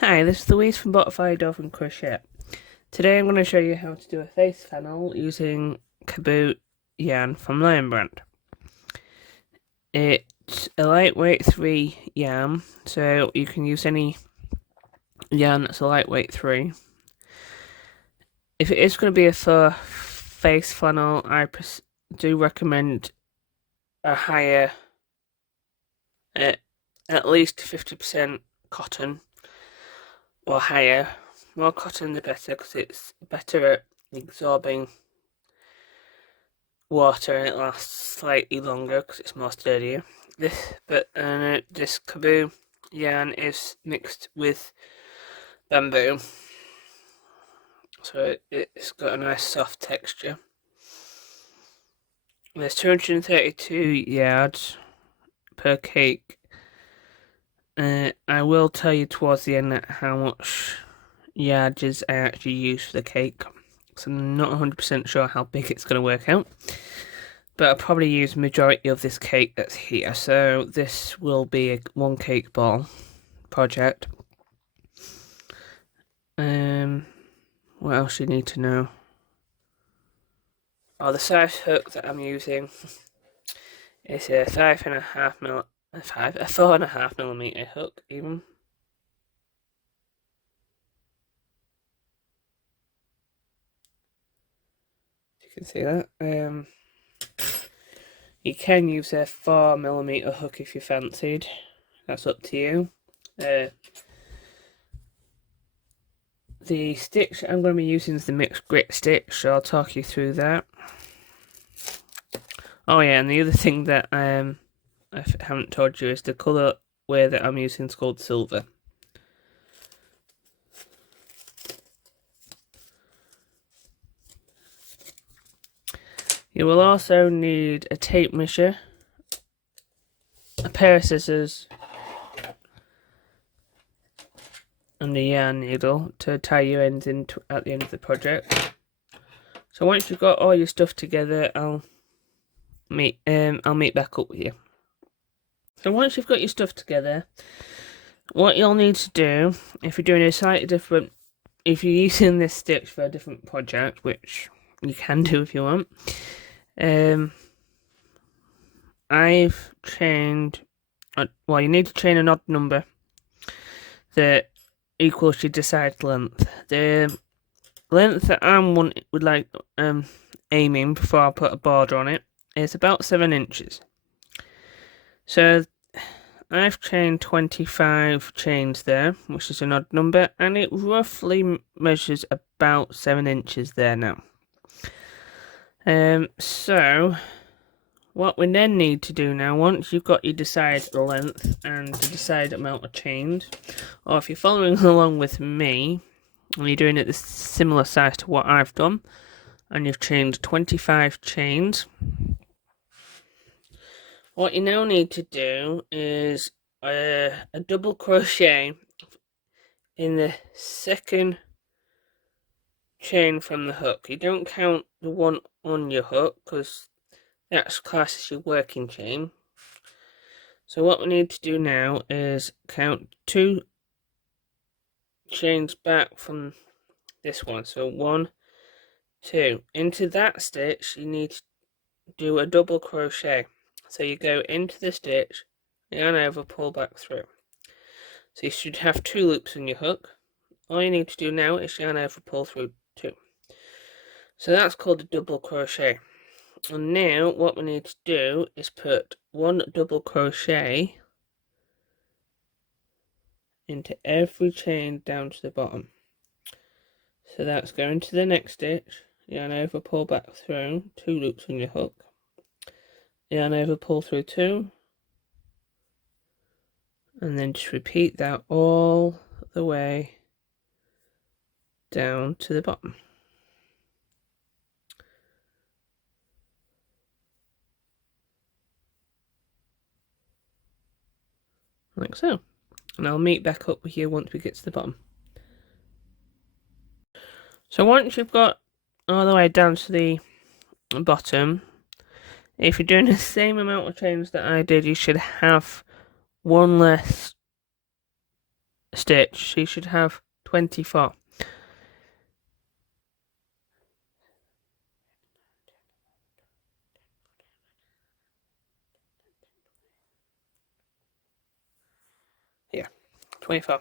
Hi, this is Louise from Butterfly Dolphin Crochet. Today I'm going to show you how to do a face panel using Kaboot yarn from Lion Brand. It's a lightweight 3 yarn, so you can use any yarn that's a lightweight 3. If it is going to be a fur face flannel, I do recommend a higher, at least 50% cotton or higher. More cotton the better, because it's better at absorbing water and it lasts slightly longer because it's more sturdier. This Kaboo yarn is mixed with bamboo, so it's got a nice soft texture. There's 232 yards per cake. I will tell you towards the end how much yards I actually use for the cake, so I'm not 100% sure how big it's going to work out. But I'll probably use majority of this cake that's here. So this will be a one cake ball project. What else do you need to know? Oh, the size hook that I'm using is a 4.5mm hook even. You can see that. You can use a 4mm hook if you fancied. That's up to you. The stitch I'm going to be using is the mixed grit stitch, so I'll talk you through that. Oh yeah, and the other thing that I haven't told you is the colour that I'm using is called silver. You will also need a tape measure, a pair of scissors, and a yarn needle to tie your ends in at the end of the project. So once you've got all your stuff together, I'll meet back up with you. So once you've got your stuff together, what you'll need to do, if you're doing a slightly different, if you're using this stitch for a different project, which you can do if you want, I've chained, well, you need to chain an odd number that equals your desired length. The length that aiming before I put a border on it is about 7 inches. So I've chained 25 chains there, which is an odd number, and it roughly measures about 7 inches there now. So what we then need to do now, once you've got your desired length and the desired amount of chains, or if you're following along with me and you're doing it the similar size to what I've done, and you've chained 25 chains, what you now need to do is a double crochet in the second chain from the hook. You don't count the one on your hook because that's classed as your working chain. So what we need to do now is count 2 chains back from this one. So 1, 2. Into that stitch you need to do a double crochet. So you go into the stitch, yarn over, pull back through. So you should have 2 loops in your hook. All you need to do now is yarn over, pull through 2. So that's called a double crochet. And now what we need to do is put 1 double crochet into every chain down to the bottom. So that's going to the next stitch, yarn over, pull back through, 2 loops on your hook, yarn over, pull through 2, and then just repeat that all the way down to the bottom. Like so. And I'll meet back up with you once we get to the bottom. So once you've got all the way down to the bottom, if you're doing the same amount of chains that I did, you should have one less stitch, she should have 24. Yeah, 24.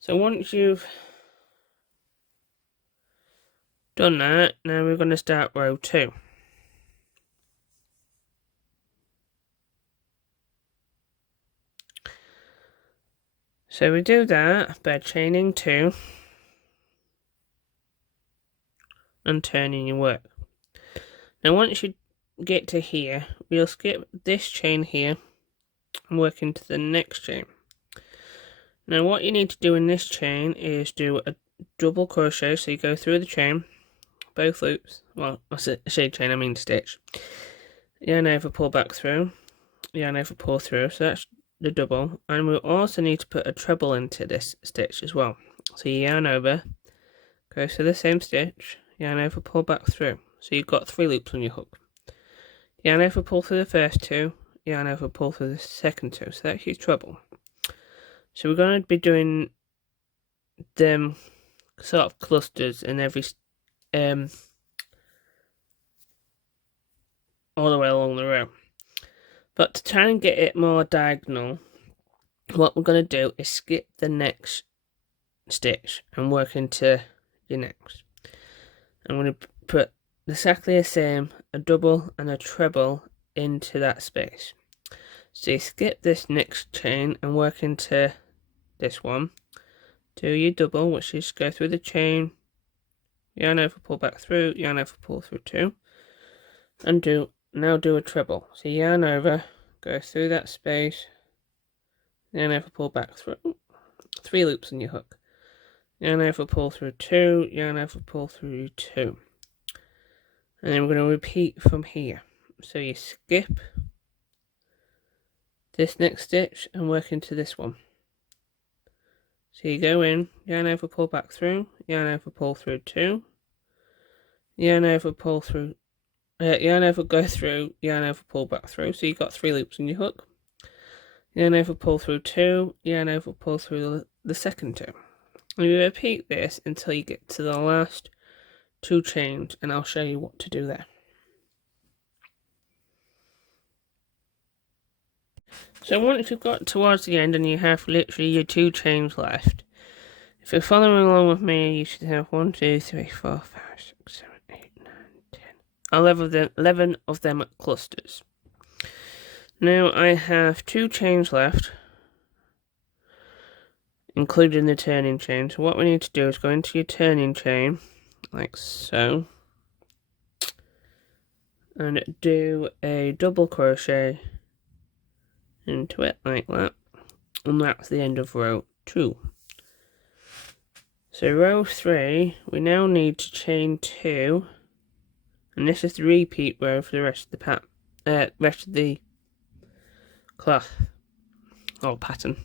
So once you've done that, now we're going to start row 2. So we do that by chaining 2 and turning your work. Now once you get to here, we'll skip this chain here and work into the next chain. Now what you need to do in this chain is do a double crochet, so you go through the chain, both loops, well, I say chain, I mean stitch, yarn over, pull back through, yarn over, pull through, so that's the double, and we'll also need to put a treble into this stitch as well. So you yarn over, go through the same stitch, yarn over, pull back through, so you've got 3 loops on your hook. Yarn over, pull through the first 2, yarn over, pull through the second 2, so that's your treble. So we're going to be doing them sort of clusters in every all the way along the row. But to try and get it more diagonal, what we're going to do is skip the next stitch and work into your next. I'm going to put exactly the same, a double and a treble into that space. So you skip this next chain and work into this one. Do your double, which is go through the chain, yarn over, pull back through, yarn over, pull through 2, and now do a treble. So yarn over, go through that space, yarn over, pull back through, 3 loops in your hook, yarn over, pull through 2, yarn over, pull through 2, and then we're going to repeat from here. So you skip this next stitch and work into this one. So you go in, yarn over, pull back through, yarn over, pull through 2, yarn over, pull through, yarn over, go through, yarn over, pull back through. So you've got 3 loops in your hook. Yarn over, pull through 2, yarn over, pull through the second 2. And you repeat this until you get to the last 2 chains, and I'll show you what to do there. So once you've got towards the end and you have literally your 2 chains left, if you're following along with me, you should have 1, 2, 3, 4, 5, 6, 7, 8, 9, 10, 11 of them clusters. Now I have 2 chains left, including the turning chain. So what we need to do is go into your turning chain, like so, and do a double crochet into it like that, and that's the end of row 2. So row 3, we now need to chain 2, and this is the repeat row for the rest of the rest of the cloth or pattern.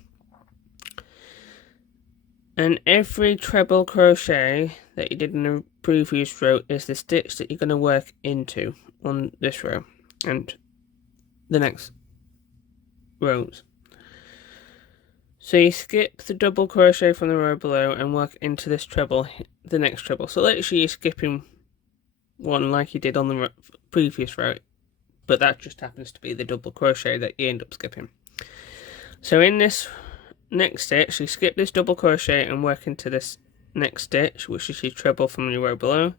And every treble crochet that you did in the previous row is the stitch that you're going to work into on this row and the next rows. So you skip the double crochet from the row below and work into this treble, the next treble. So literally you're skipping one like you did on the previous row, but that just happens to be the double crochet that you end up skipping. So in this next stitch, you skip this double crochet and work into this next stitch, which is your treble from your row below,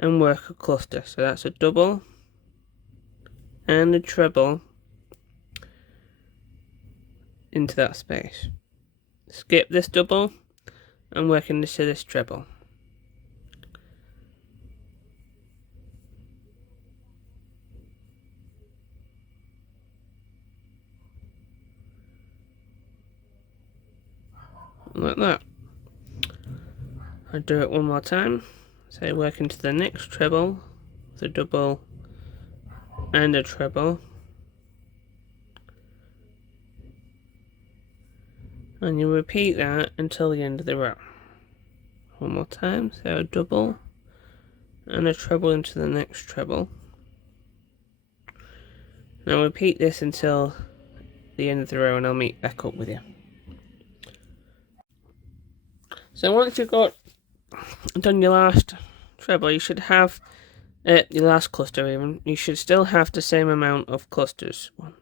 and work a cluster. So that's a double and a treble into that space. Skip this double and work into this treble. Like that. I'll do it one more time. So work into the next treble, the double and a treble, and you repeat that until the end of the row. One more time, so a double and a treble into the next treble. Now repeat this until the end of the row and I'll meet back up with you. So once you've done your last treble, you should have your last cluster even. You should still have the same amount of clusters. 1,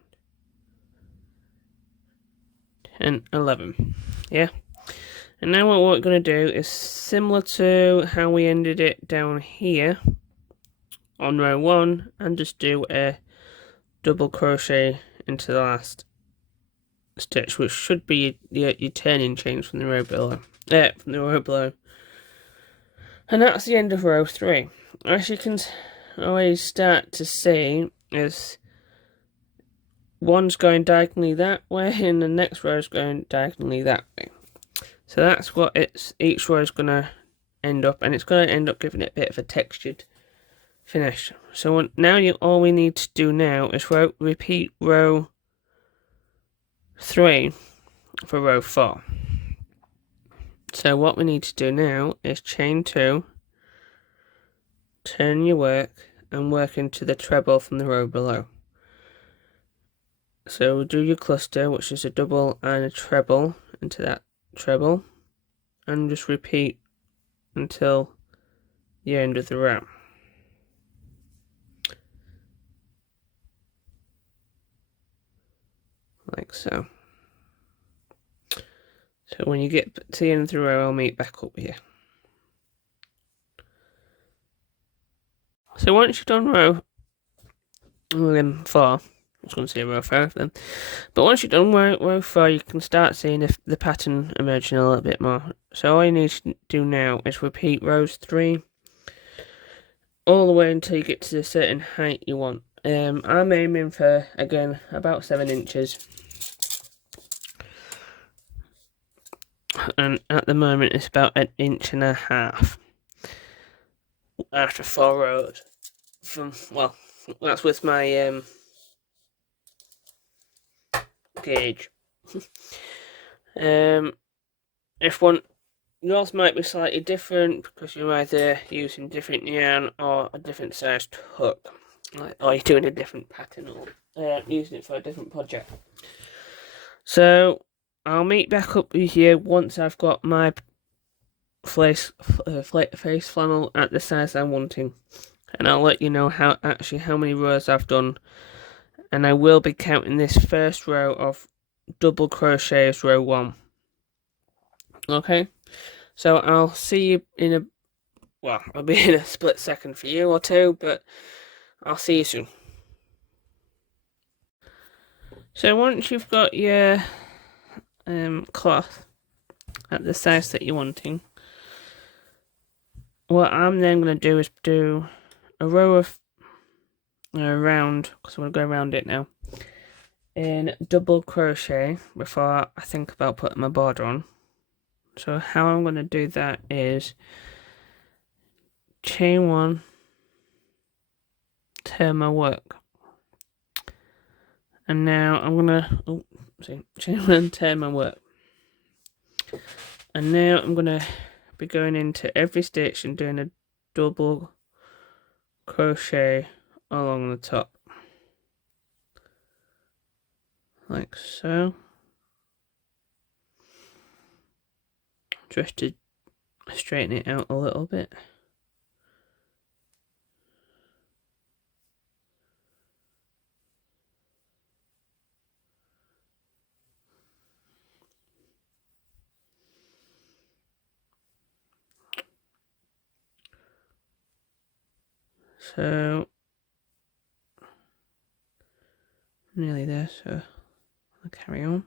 10, 11. Yeah. And now what we're going to do is similar to how we ended it down here on row 1, and just do a double crochet into the last stitch, which should be your turning chains from the row below. And that's the end of row 3. As you can always start to see, is one's going diagonally that way and the next row is going diagonally that way. So that's what each row is going to end up, and it's going to end up giving it a bit of a textured finish. So now all we need to do now is repeat row 3 for row 4. So what we need to do now is chain 2, turn your work, and work into the treble from the row below. So do your cluster, which is a double and a treble, into that treble, and just repeat until the end of the row. Like so. So when you get to the end of the row, I'll meet back up with you. So once you've done row 4, I was going to say row 5 then, but once you've done row 4, you can start seeing the pattern emerging a little bit more. So all you need to do now is repeat rows 3 all the way until you get to the certain height you want. I'm aiming for, again, about 7 inches. And at the moment it's about 1.5 inches after 4 rows. That's with my gauge. If yours might be slightly different because you're either using different yarn or a different sized hook, or you're doing a different pattern or using it for a different project. So I'll meet back up with you once I've got my face flannel at the size I'm wanting, and I'll let you know how many rows I've done, and I will be counting this first row of double crochet as row 1. Okay, so I'll see you in I'll be in a split second for you or two, but I'll see you soon. So once you've got your cloth at the size that you're wanting, what I'm then going to do is do a row of round, because I'm going to go around it now, in double crochet before I think about putting my border on. So how I'm going to do that is chain 1, turn my work, and now I'm going to chain 1, turn my work, and now I'm going to be going into every stitch and doing a double crochet along the top, like so, just to straighten it out a little bit. So nearly there, so I'll carry on.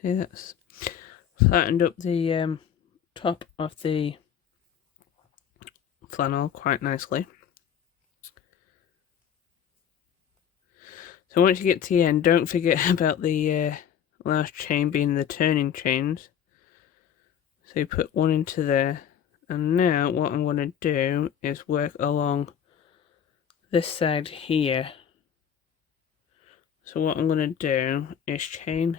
See, that's flattened up the top of the flannel quite nicely. So once you get to the end, don't forget about the last chain being the turning chains. So you put one into there, and now what I'm going to do is work along this side here. So what I'm going to do is chain.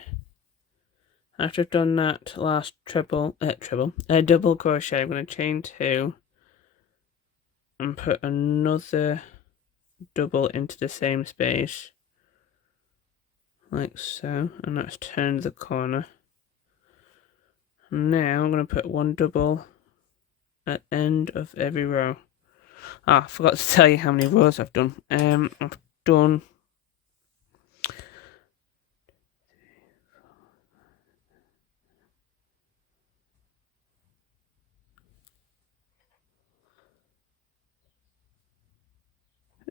After I've done that last double crochet, I'm going to chain 2 and put another double into the same space, like so, and that's turned the corner. Now I'm going to put one double at the end of every row. I forgot to tell you how many rows I've done.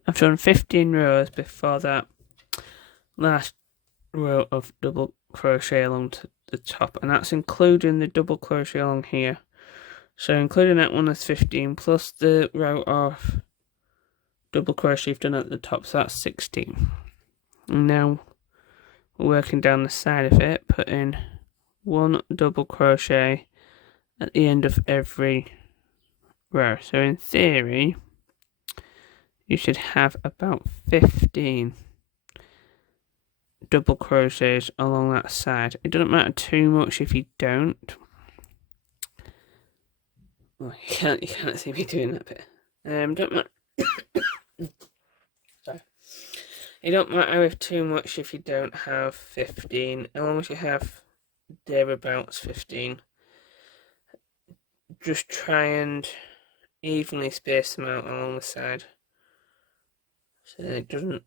I've done 15 rows before that last row of double crochet along to the top, and that's including the double crochet along here. So including that one is 15 plus the row of double crochet you've done at the top, so that's 16. And now we're working down the side of it, putting one double crochet at the end of every row. So in theory, you should have about 15 double crochets along that side. It doesn't matter too much if you don't. Well, you can't see me doing that bit. Don't matter. Sorry. It don't matter if too much if you don't have 15, as long as you have thereabouts 15. Just try and evenly space them out along the side, so that it doesn't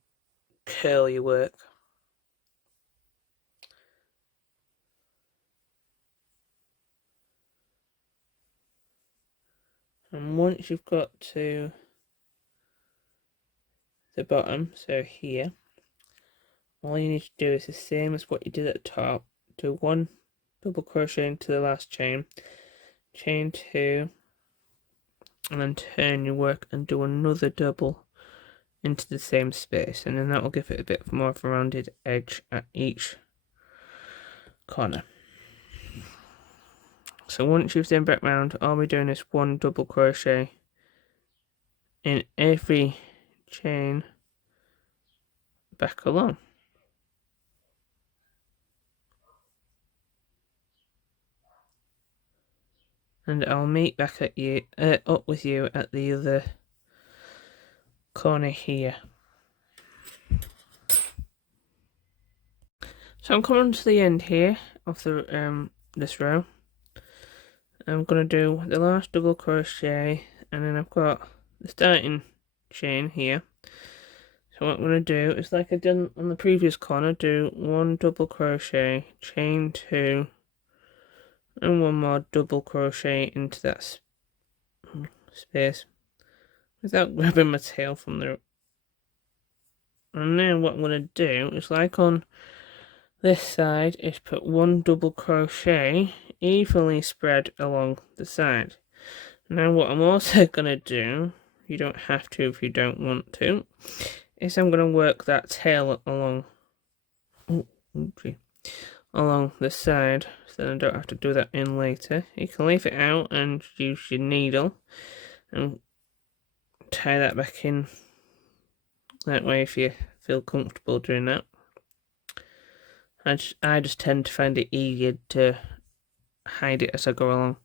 curl your work. And once you've got to the bottom, so here, all you need to do is the same as what you did at the top. Do one double crochet into the last chain, chain 2, and then turn your work and do another double into the same space, and then that will give it a bit more of a rounded edge at each corner. So once you've done back round, all we're doing is one double crochet in every chain back along. And I'll meet back at you, up with you at the other corner here. So I'm coming to the end here of the this row. I'm going to do the last double crochet, and then I've got the starting chain here. So what I'm going to do is, like I did on the previous corner, do one double crochet, chain 2, and one more double crochet into that space without grabbing my tail from there. And then what I'm going to do is, like on this side, is put one double crochet evenly spread along the side. Now what I'm also going to do, you don't have to if you don't want to, is I'm going to work that tail along along the side, so then I don't have to do that in later. You can leave it out and use your needle and tie that back in that way if you feel comfortable doing that. I just tend to find it easier to hide it as I go along.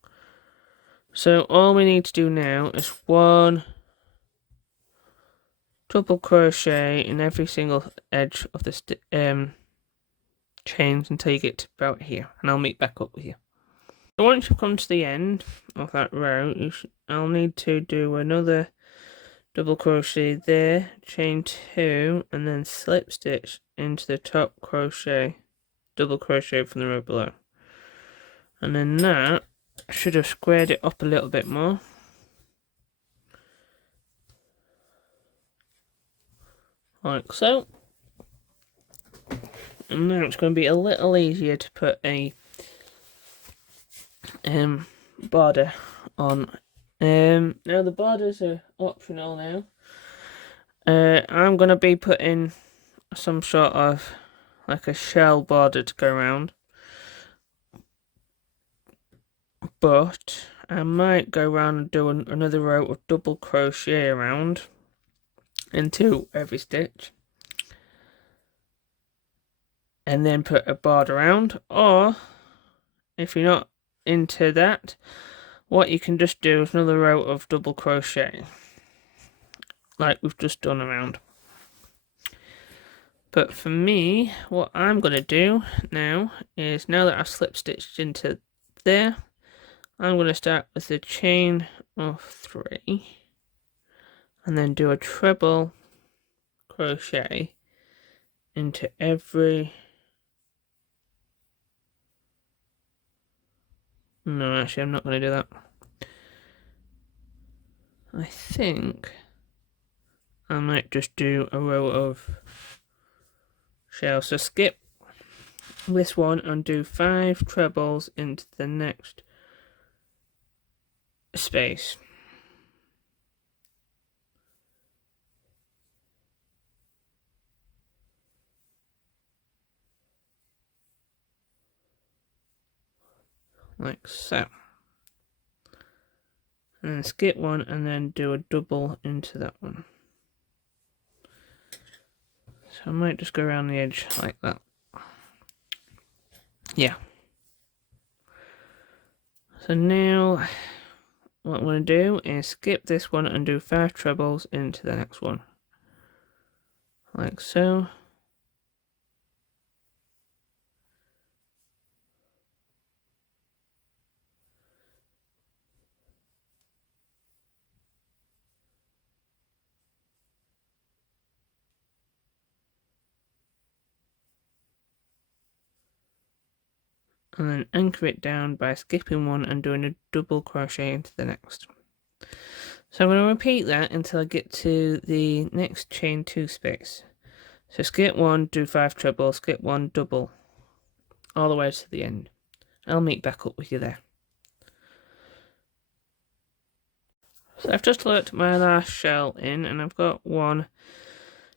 So all we need to do now is one double crochet in every single edge of the chains until you get to about here, and I'll meet back up with you. So once you've come to the end of that row, I'll need to do another double crochet there, chain 2, and then slip stitch into the top crochet, double crochet from the row below. And then that should have squared it up a little bit more. Like so. And now it's going to be a little easier to put a border on. Now the borders are optional now. I'm going to be putting some sort of like a shell border to go around, but I might go around and do another row of double crochet around into every stitch, and then put a border around. Or if you're not into that, what you can just do is another row of double crochet like we've just done around. But for me, what I'm going to do now is, now that I've slip stitched into there, I'm going to start with the chain of 3 and then do a treble crochet into every... No, actually I'm not going to do that. I think I might just do a row of shells. So skip this one and do 5 trebles into the next space. Like so. And then skip one and then do a double into that one. So I might just go around the edge like that. Yeah. So now what I'm going to do is skip this one and do 5 trebles into the next one. Like so. And then anchor it down by skipping one and doing a double crochet into the next. So I'm going to repeat that until I get to the next chain 2 space. So skip 1, do 5 treble, skip 1, double, all the way to the end. I'll meet back up with you there. So I've just looked my last shell in, and I've got one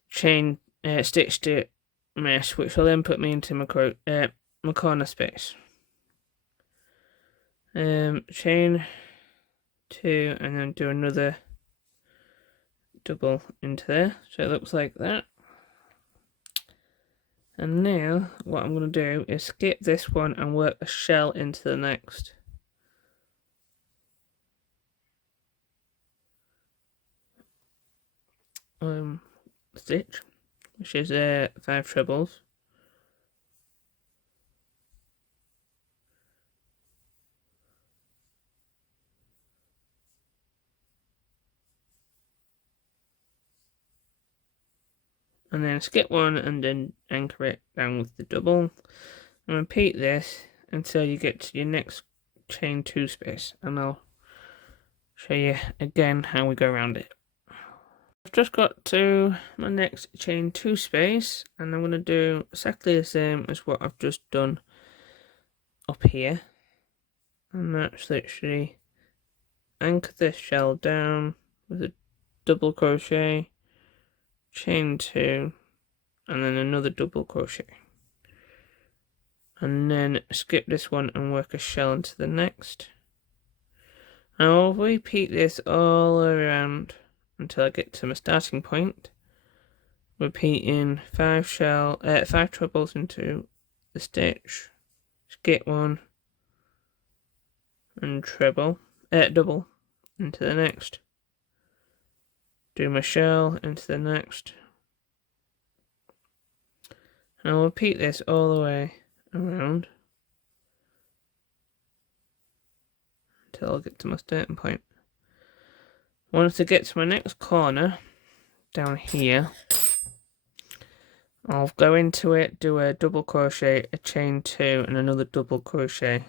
chain stitched to mesh, which will then put me into my corner space. Chain 2 and then do another double into there, so it looks like that. And now what I'm going to do is skip this one and work a shell into the next. Stitch, which is 5 trebles. And then skip one and then anchor it down with the double. And repeat this until you get to your next chain 2 space. And I'll show you again how we go around it. I've just got to my next chain 2 space. And I'm going to do exactly the same as what I've just done up here. And that's literally anchor this shell down with a double crochet, chain 2, and then another double crochet, and then skip this one and work a shell into the next. And I'll repeat this all around until I get to my starting point, repeating 5 trebles into the stitch, skip one and double into the next, do my shell into the next, and I'll repeat this all the way around until I get to my starting point. Once I get to my next corner down here, I'll go into it, do a double crochet, a chain 2 and another double crochet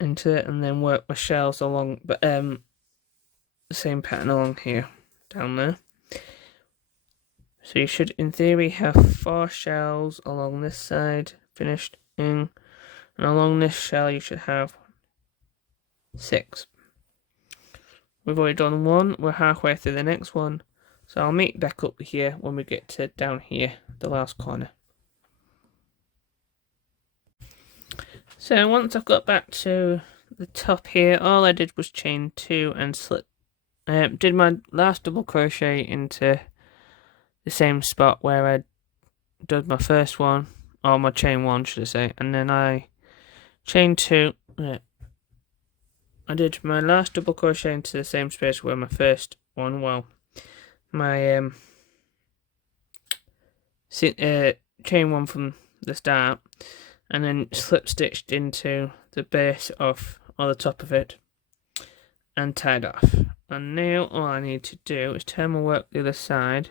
into it, and then work my shells along the same pattern along here down there. So you should in theory have 4 shells along this side finished in, and along this shell you should have 6. We've already done one, we're halfway through the next one, So I'll meet back up here when we get to down here, the last corner. So once I've got back to the top here, all I did was chain 2 and slip. Did my last double crochet into the same spot where I did my first one, or my chain 1 should I say, and then I chain 2. I did my last double crochet into the same space where my first one, well, my chain 1 from the start, and then slip stitched into the base of, or the top of it, and tied off. And now all I need to do is turn my work the other side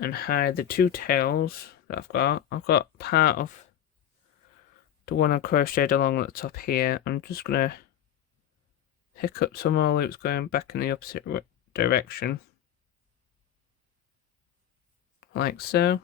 and hide the 2 tails that I've got. I've got part of the one I crocheted along the top here. I'm just gonna pick up some more loops going back in the opposite direction, like so.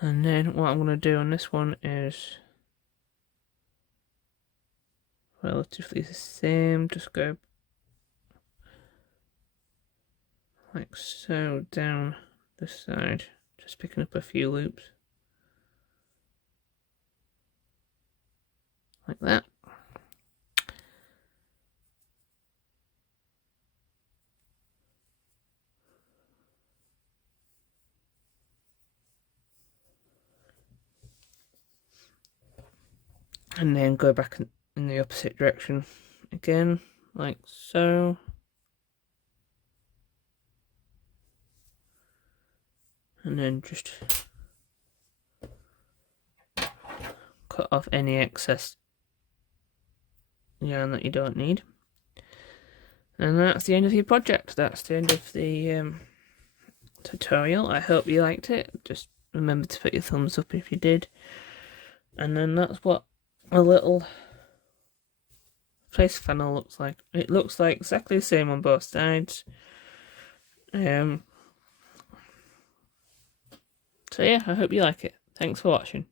And then what I'm going to do on this one is relatively the same, just go like so down the side, just picking up a few loops like that. And then go back in the opposite direction again, like so. And then just cut off any excess yarn that you don't need. And that's the end of your project. That's the end of the tutorial. I hope you liked it. Just remember to put your thumbs up if you did. And then that's what a little face funnel looks like. It looks like exactly the same on both sides. So yeah, I hope you like it. Thanks for watching.